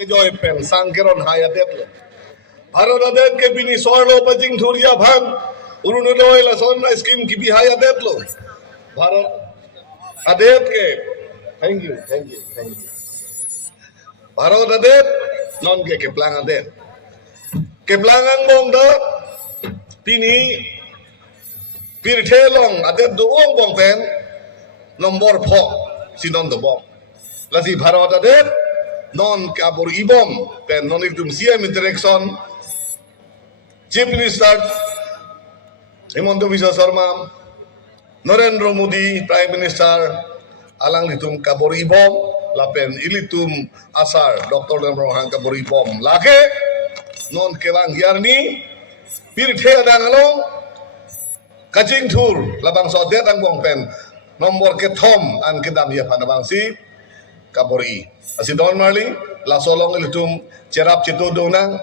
Joy pen sangkeron hayatet lo. Bharat adet ke bini soarlo pajing thuria bhan. Urunuloy la son scheme ki bi hayatet lo. Bharat adet ke. Thank you. Bharat adet non ke plang adet. Keplangan mong da pini pirthe long adet doong bong pen nomor pho sinon do bong. Lasi Bharat adet non kabur ibom pen non ikdum CM interaction Chief Minister Hemanta Biswa Sharma Narendra Modi Prime Minister alang litum kabur ibom lapen ilitum asar Dr. Lemrohan kabur ibom lake non kewang yarni pirthe adang along kacing thur labang so det ang bong pen nomor ke thom an kedam ya panabang si kabori asi don marli la solong ilitum cerap cito donang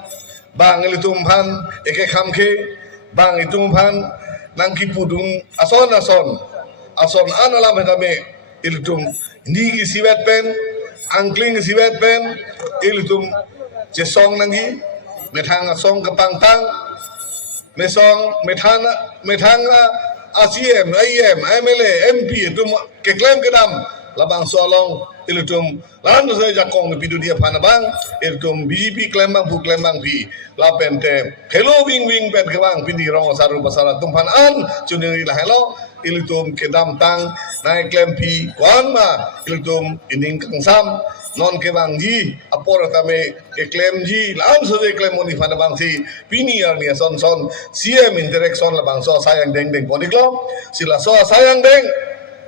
bang ilitum phan eke khamke bang itum phan nangki pudung ason analam hedame ilitum nigi siwet pen angkling siwet pen ilitum jesong nangi methang asong kapang tang mesong methang ACM IM MLA MP itum ke claim kedam labang solong ilitum lan saya jakong pidu dia panabang ilitum BJP claim bang bu claim bang pi lapen te hello wing pen kewang pindi rong saru pasara tumpan an chuning ila hello ilitum kedam tang naik claim pi kwan ma ilitum ining kangsam non kewang ji apor tame ke claim ji lan saya claim moni panabang si pini arnia son CM interaction labang so sayang deng poniklo sila so sayang deng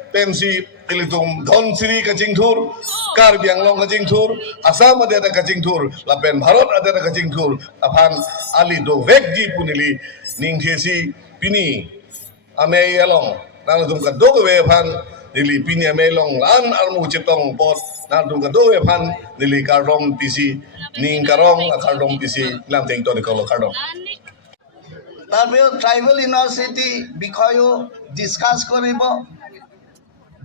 pensi ilitum Dhon Siri kacing thur Karbi Anglong kacing thur Asam ada kacing thur lapen Bharat ada kacing thur aphan ali do vekji punili ning thesi pini ame along nang dum ka do we phan dili pini ame long lan armu chitong pot nang dum ka do we phan dili kardom pisi ning karong kardom pisi lam teng to nikolo kardom তারপরে tribal university বিষয়েও discuss কৰিব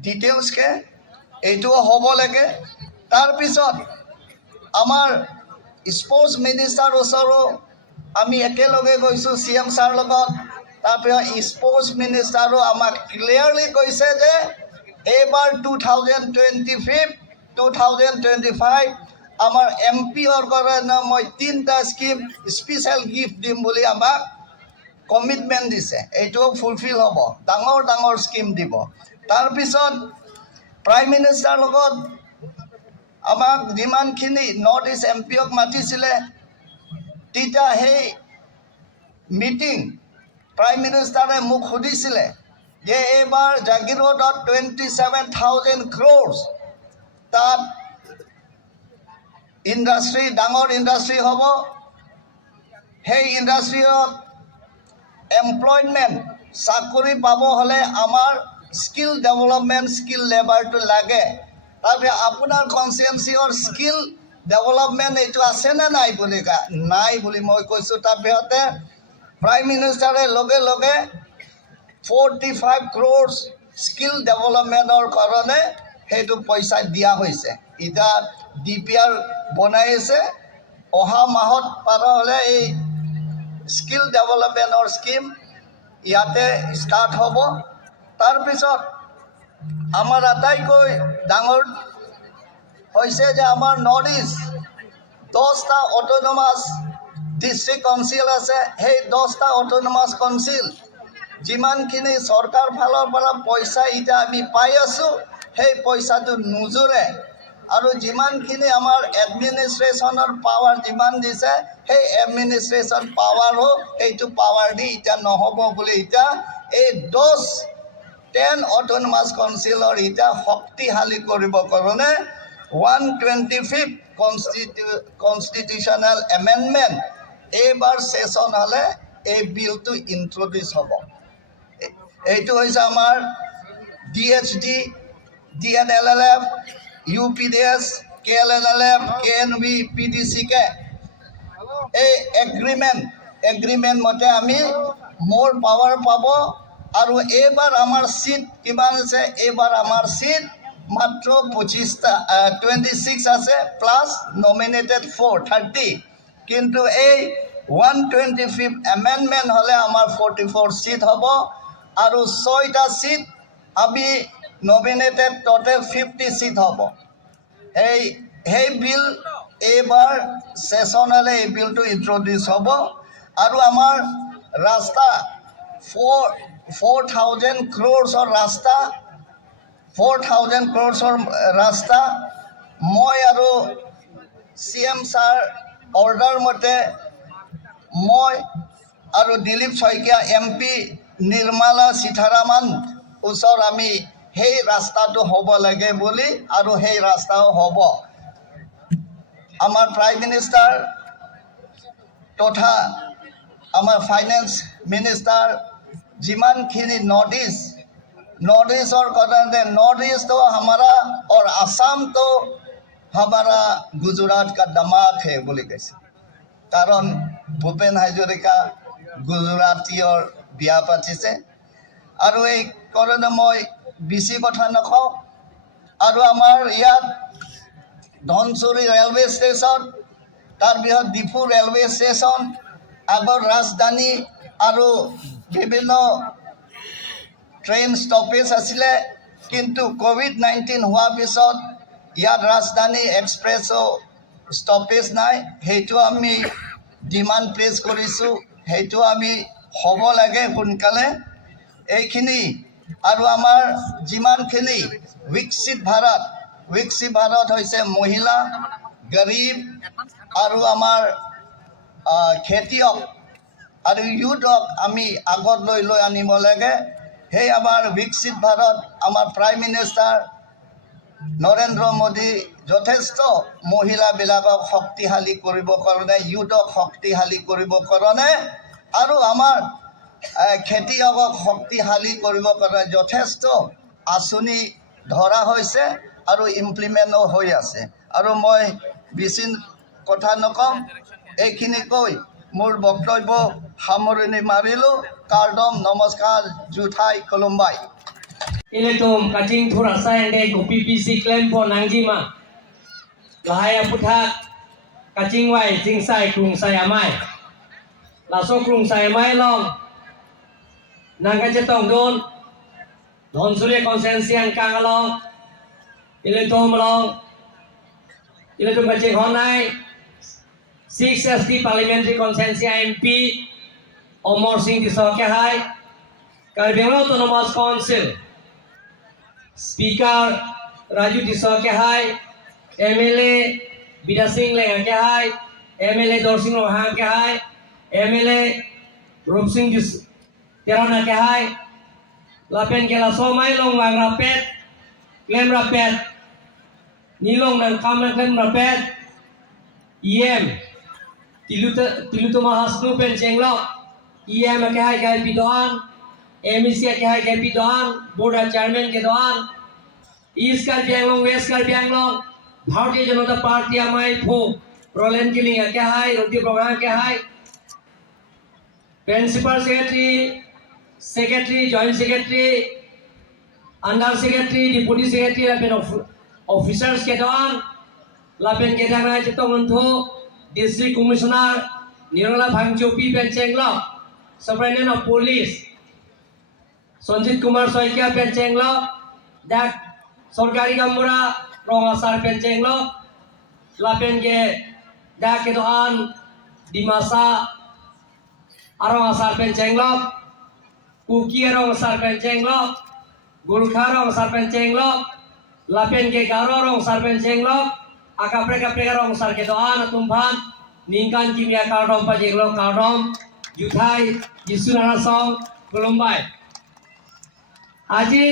ডিটেইলছকে এইটোও হ'ব লাগে তাৰপিছত আমাৰ sports minister ওচৰো আমি একেলগে গৈছোঁ CM ছাৰ লগত তাৰপিছত স্পৰ্টছ মিনিষ্টাৰো আমাক ক্লিয়াৰলি কৈছে যে এইবাৰ 2025 আমাৰ MPৰ কাৰণে মই 3টা স্কিম স্পেচিয়েল গিফ্ট দিম বুলি আমাক কমিটমেণ্ট দিছে এইটোও ফুলফিল হ'ব ডাঙৰ স্কিম দিব তাৰপিছত প্ৰাইম মিনিষ্টাৰ লগত আমাক যিমানখিনি নৰ্থ ইষ্ট MPক মাতিছিলে তেতিয়া সেই মিটিং প্ৰাইম মিনিষ্টাৰে মোক সুধিছিলে যে এইবাৰ জাগিৰোডত 27,000 crores তাত ইণ্ডাষ্ট্ৰী ডাঙৰ ইণ্ডাষ্ট্ৰী হ'ব সেই ইণ্ডাষ্ট্ৰীত এমপ্লয়মেণ্ট চাকৰি পাব হ'লে আমাৰ স্কিল ডেভেলপমেণ্ট স্কিল লেবাৰটো লাগে তাৰপিছত আপোনাৰ কনষ্টিটুৱেঞ্চিৰ স্কিল ডেভেলপমেণ্ট এইটো আছেনে নাই বুলি মই কৈছোঁ তাৰপিছতে প্ৰাইম মিনিষ্টাৰে লগে 45 crores স্কিল ডেভেলপমেণ্টৰ কাৰণে সেইটো পইচা দিয়া হৈছে এতিয়া DPR বনাই আছে অহা মাহত পাৰ হ'লে এই স্কিল ডেভেলপমেণ্টৰ স্কিম ইয়াতে ষ্টাৰ্ট হ'ব তাৰপিছত আমাৰ আটাইকৈ ডাঙৰ হৈছে যে আমাৰ নৰ্থ ইষ্ট 10টা অট'নমাছ ডিষ্ট্ৰিক্ট কাউন্সিল আছে সেই 10টা অট'নমাছ কাউন্সিল যিমানখিনি চৰকাৰ ফালৰ পৰা পইচা এতিয়া আমি পাই আছোঁ সেই পইচাটো নুজুৰে আৰু যিমানখিনি আমাৰ এডমিনিষ্ট্ৰেশ্যনৰ পাৱাৰ যিমান দিছে সেই এডমিনিষ্ট্ৰেশ্যন পাৱাৰো এইটো পাৱাৰ দি এতিয়া নহ'ব বুলি এতিয়া এই 10 অট'নমাছ কাউন্সিলৰ এতিয়া শক্তিশালী কৰিবৰ কাৰণে 125th কনষ্টিটিউশ্যনেল এমেণ্ডমেণ্ট এইবাৰ ছেছন হ'লে এই বিলটো ইন্ট্ৰডিউচ হ'ব এইটো হৈছে আমাৰ DHD DNLLF UPDS KLNLF KNV PDCK এই এগ্ৰিমেণ্ট মতে আমি মোৰ পাৱাৰ পাব আৰু এইবাৰ আমাৰ সিট কিমান আছে এইবাৰ আমাৰ সিট মাত্ৰ 26 আছে প্লাছ নমিনেটেড 30, কিন্তু এই 125th এমেণ্ডমেণ্ট হ'লে আমাৰ 44 ছিট হ'ব আৰু 6টা ছিট আমি নমিনেটেড টোটেল 50 ছিট হ'ব। সেই বিল এইবাৰ ছেছন হ'লে এই বিলটো ইণ্ট্ৰডিউচ হ'ব আৰু আমাৰ ৰাস্তা 4,000 crores ৰাস্তা 4,000 crores ৰাস্তা মই আৰু CM ছাৰ অৰ্ডাৰ মতে মই আৰু দিলীপ শইকীয়া MP নিৰ্মলা সীতাৰামন ওচৰত আমি সেই ৰাস্তাটো হ'ব লাগে বুলি আৰু সেই ৰাস্তাও হ'ব। আমাৰ প্ৰাইম মিনিষ্টাৰ তথা আমাৰ ফাইনেন্স মিনিষ্টাৰ যিমানখিনি নৰ্থ ईस्टर কাৰণে नॉर्थ ईस्ट तो हमारा और आसाम तो हमारा गुजरात का दामाद है বুলি কৈছে, কাৰণ ভূপেন হাজৰিকা গুজৰাটীৰ বিয়া পাতিছে। আৰু এই কাৰণে মই বেছি কথা নকওঁ। আৰু আমাৰ ইয়াত ধনচুৰী ৰেলৱে ষ্টেচন, তাৰপিছত ডিফু ৰেলৱে ষ্টেচন, আগৰ ৰাজধানী আৰু বিভিন্ন ট্ৰেইন ষ্টপেজ আছিলে, কিন্তু COVID-19 হোৱাৰ পিছত ইয়াত ৰাজধানী এক্সপ্ৰেছো ষ্টপেজ নাই। সেইটো আমি ডিমাণ্ড প্লেচ কৰিছোঁ, সেইটো আমি হ'ব লাগে সোনকালে এইখিনি। আৰু আমাৰ যিমানখিনি বিকশিত ভাৰত হৈছে মহিলা, গৰীব আৰু আমাৰ খেতিয়ক আৰু ইউথক আমি আগত লৈ আনিব লাগে। সেই আমাৰ বিকশিত ভাৰত আমাৰ প্ৰাইম মিনিষ্টাৰ নৰেন্দ্ৰ মোদী যথেষ্ট মহিলাবিলাকক শক্তিশালী কৰিবৰ কাৰণে, ইউথক শক্তিশালী কৰিবৰ কাৰণে আৰু আমাৰ খেতিয়কক শক্তিশালী কৰিবৰ কাৰণে যথেষ্ট আঁচনি ধৰা হৈছে আৰু ইমপ্লিমেণ্টো হৈ আছে। আৰু মই বেছি কথা নকওঁ, এইখিনি কৈ মোৰ বক্তব্য সামৰণি মাৰিলোঁ। কাৰ্ডম নমস্কাৰ, জুথাই খুলুমবাই। Iletum kacing thurasa ende kopi PC klempo nangjima lahaya puthak kacing wai jingsai krung sai amai laso krung sai amai long nangka cetong don Dhon Surya konsensian kang long iletum kacing honai 6 ST parliamentary konsensia MP Omor Singh disoke hai Karbi Anglong Autonomous Council Speaker Raju Disoke hai, MLA Bida Singh Lenga ke hai, MLA Dor Singh Lohan ke hai, MLA Rup Singh Terana ke hai, Lapen ke la somai long wang rapet, klem rapet, nilong nang kam nang klem rapet, EM Tilutu Mahasnu pen cenglok, EM ke hai kai pidoan, MEC के है के पिदवान board chairman के दौरान east Karbi Anglong waste Karbi Anglong Bharatiya Janata party हमारे फो रोलेन के लिए क्या है रोटी programme क्या है principal secretary joint secretary under secretary deputy secretary लापेन officers के दौरान लापेन के दांगा चित्तों उन्थो डिस्ट्रिक्ट कमिश्नर निरोला भांगचोपी पेंचेंगला superintendent of police Sonjit Kumar Soikia Pencenglo, Dak Sorgari Gamura, Rongasar Pencenglo, Lapenge, Dak Kedoan, Dimasa, Arongasar Pencenglo, Kuki Rongasar Pencenglo, Gulkha Rongasar Pencenglo, Lapenge Garo Rongasar Pencenglo, Akapreka Rongasar Kedoan, Tumban, Ningkan Kimia Kardom Pajenglo Kardom, Yuthai, Yisunara Song, Kolombai. আজি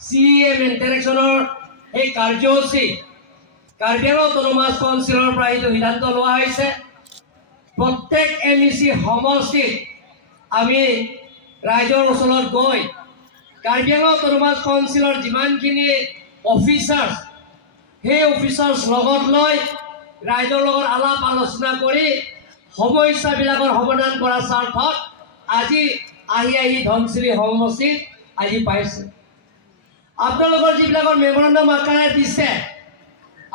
CM ইন্টাৰেকশ্যনৰ এই কাৰ্যসূচী Karbi Anglong autonomous কাউন্সিলৰ পৰা এইটো সিদ্ধান্ত লোৱা হৈছে। প্ৰত্যেক MEC সমষ্টিত আমি ৰাইজৰ ওচৰত গৈ কাৰ্বি আংলং অটোনমাছ কাউন্সিলৰ যিমানখিনি অফিচাৰ্ছ সেই অফিচাৰ্ছ লগত লৈ ৰাইজৰ লগত আলাপ আলোচনা কৰি সমস্যাবিলাকৰ সমাধান কৰাৰ স্বাৰ্থত আজি ধনশিৰি সমষ্টিত আজি পাইছে। আপোনালোকৰ যিবিলাকৰ মেমৰেণ্ডাম আকাৰে দিছে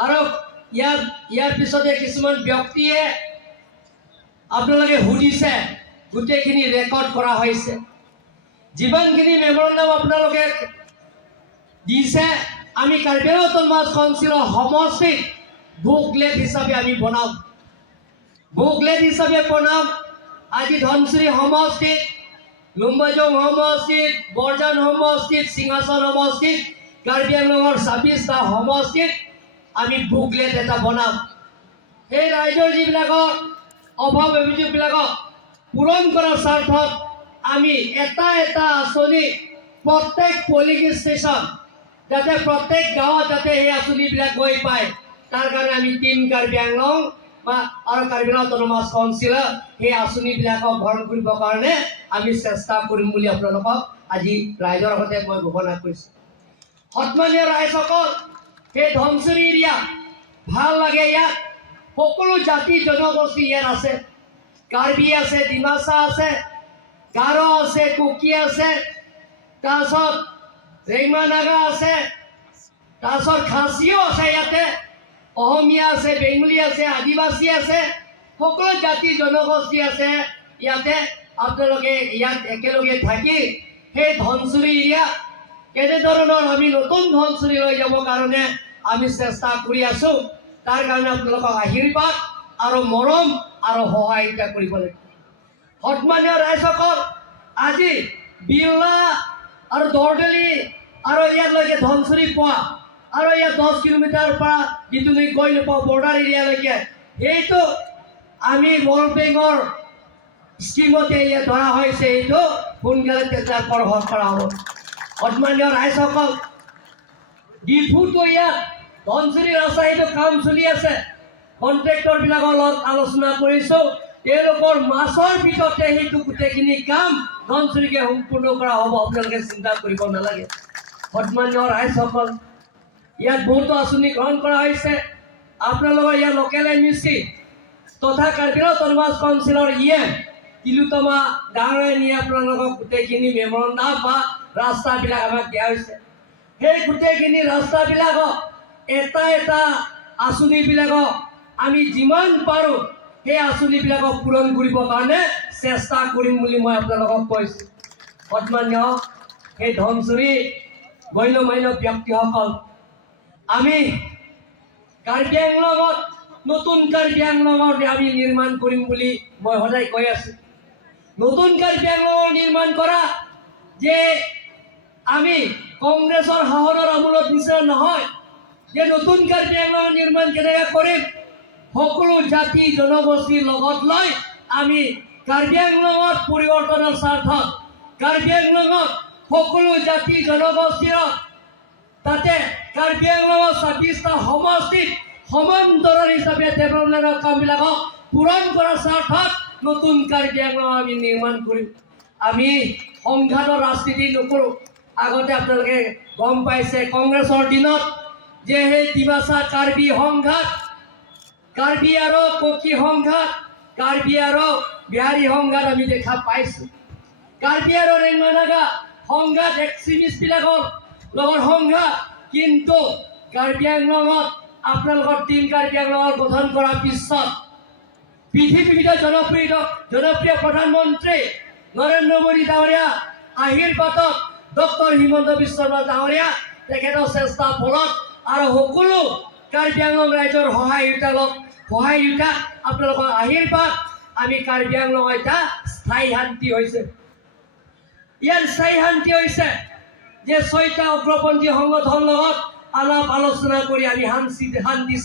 আৰু ইয়াৰ পিছতে কিছুমান ব্যক্তিয়ে আপোনালোকে সুধিছে, গোটেইখিনি ৰেকৰ্ড কৰা হৈছে। যিমানখিনি মেমৰেণ্ডাম আপোনালোকে দিছে, আমি কাৰ্বি আংলং অটোনমাছ কাউন্সিলৰ সমষ্টিত বুকলেট হিচাপে আমি বনাম। বুকলেট হিচাপে বনাম। আজি ধনশিৰি সমষ্টিত, লুম্বাজং সমষ্টিত, বৰজান সমষ্টিত, সিংহাসন সমষ্টিত, কাৰ্বি আংলঙৰ 26টা সমষ্টিত আমি বুকলেট এটা বনাম। সেই ৰাইজৰ যিবিলাকৰ অভাৱ অভিযোগবিলাকক পূৰণ কৰাৰ স্বাৰ্থত আমি এটা এটা আঁচনি প্ৰত্যেক পলিং ষ্টেচন, যাতে প্ৰত্যেক গাঁৱত যাতে সেই আঁচনিবিলাক গৈ পায়, তাৰ কাৰণে আমি টিম কাৰ্বি আংলং আৰু কাৰ্বি আংলং অটোনমাছ কাউন্সিলে সেই আঁচনিবিলাকক গ্ৰহণ কৰিবৰ কাৰণে আমি চেষ্টা কৰিম বুলি আপোনালোকক আজি ৰাইজৰ সৈতে মই ঘোষণা কৰিছোঁ। সন্মানীয় ৰাইজসকল, সেই ধনশিৰি এৰিয়া ভাল লাগে। ইয়াত সকলো জাতি জনগোষ্ঠী ইয়াত আছে। কাৰ্বি আছে, ডিমাচা আছে, গাৰো আছে, কুকি আছে, তাৰপিছত ৰেংমা নাগা আছে, তাৰপিছত খাচীও আছে, ইয়াতে অসমীয়া আছে, বেংগলী আছে, আদিবাসী আছে, সকলো জাতি জনগোষ্ঠী আছে ইয়াতে। আপোনালোকে ইয়াত একেলগে থাকি সেই ধনশিৰি এৰিয়া কেনেধৰণৰ আমি নতুন ধনশিৰি লৈ যাবৰ কাৰণে আমি চেষ্টা কৰি আছোঁ, তাৰ কাৰণে আপোনালোকক আশীৰ্বাদ আৰু মৰম আৰু সহায়িতা কৰিব লাগিব। সন্মানীয় ৰাইজসকল, আজি বিৰলা আৰু দৰদলি আৰু ইয়ালৈকে ধনশিৰি পোৱা আৰু ইয়াত 10 কিলোমিটাৰ পৰা যিটো আমি গৈ নাপাওঁ বৰ্ডাৰ এৰিয়ালৈকে, সেইটো আমি ৱৰ্ল্ড বেংকৰ স্কিমতে ইয়াত ধৰা হৈছে। এইটো সোনকালে তেতিয়া কৰা হ'ব। সন্মানীয় ৰাইজসকল, ডিফুটো ইয়াত ধনশিৰি ৰাস্তা এইটো কাম চলি আছে। কণ্ট্ৰেক্টৰবিলাকৰ লগত আলোচনা কৰিছোঁ, তেওঁলোকৰ মাছৰ ভিতৰতে সেইটো গোটেইখিনি কাম ধনশিৰিকে সম্পূৰ্ণ কৰা হ'ব। আপোনালোকে চিন্তা কৰিব নালাগে। সন্মানীয় ৰাইজসকল, ইয়াত বহুতো আঁচনি গ্ৰহণ কৰা হৈছে। আপোনালোকৰ ইয়াত লোকেল MEC তথা কাৰ্বি আংলং অটোনমাছ কাউন্সিলৰ তিলোতমা গাঁৱে নি আপোনালোকক গোটেইখিনি মেমৰেণ্ডাম বা ৰাস্তাবিলাক আমাক দিয়া হৈছে। সেই গোটেইখিনি ৰাস্তাবিলাকক এটা এটা আঁচনিবিলাকক আমি যিমান পাৰোঁ সেই আঁচনিবিলাকক পূৰণ কৰিবৰ কাৰণে চেষ্টা কৰিম বুলি মই আপোনালোকক কৈছোঁ। সন্মানীয় সেই ধনশিৰি গণ্য মান্য ব্যক্তিসকল, আমি কাৰ্বি আংলঙত নতুন কাৰ্বি আংলঙৰ আমি নিৰ্মাণ কৰিম বুলি মই সদায় কৈ আছোঁ। নতুন কাৰ্বি আংলঙৰ নিৰ্মাণ কৰা যে আমি কংগ্ৰেছৰ শাসনৰ আমোলত নিচিনা নহয় যে নতুন কাৰ্বি আংলঙৰ নিৰ্মাণ কেনেকৈ কৰিম। সকলো জাতি জনগোষ্ঠীৰ লগত লৈ আমি কাৰ্বি আংলঙত পৰিৱৰ্তনৰ স্বাৰ্থত, কাৰ্বি আংলঙত সকলো জাতি জনগোষ্ঠীৰ তাতে কাৰ্বি আংলঙৰ 26টা সমষ্টিত সমান্তৰাল হিচাপে ডেভেলপমেণ্টৰ কামবিলাকক পূৰণ কৰাৰ স্বাৰ্থত নতুন কাৰ্বি আংলং আমি নিৰ্মাণ কৰিম। আমি সংঘাতৰ ৰাজনীতি নকৰোঁ। আগতে আপোনালোকে গম পাইছে কংগ্ৰেছৰ দিনত যে সেই ডিমাচা কাৰ্বি সংঘাত, কাৰ্বি আৰু কুকি সংঘাত, কাৰ্বি আৰু বিহাৰী সংঘাত আমি দেখা পাইছোঁ। কাৰ্বি আৰু ৰেংমা নাগা সংঘাত, এক্সট্ৰিমিষ্টবিলাকৰ লগত সংঘাত। কিন্তু কাৰ্বি আংলঙত আপোনালোকৰ টিম কাৰ্বি আংলঙৰ গঠন কৰাৰ পিছত পৃথিৱীৰ জনপ্ৰিয় প্ৰধানমন্ত্ৰী নৰেন্দ্ৰ মোদী ডাঙৰীয়া আশীৰ্বাদত ডক্টৰ হিমন্ত বিশ্ব শৰ্মা ডাঙৰীয়া তেখেতৰ চেষ্টা ফলত আৰু সকলো কাৰ্বি আংলং ৰাইজৰ সহায়িতা আপোনালোকৰ আশীৰ্বাদ আমি কাৰ্বি আংলং এটা স্থায়ী শান্তি হৈছে। ইয়াৰ স্থায়ী শান্তি হৈছে যে 6টা উগ্ৰপন্থী সংগঠনৰ লগত আলাপ আলোচনা কৰি আমি শান্তি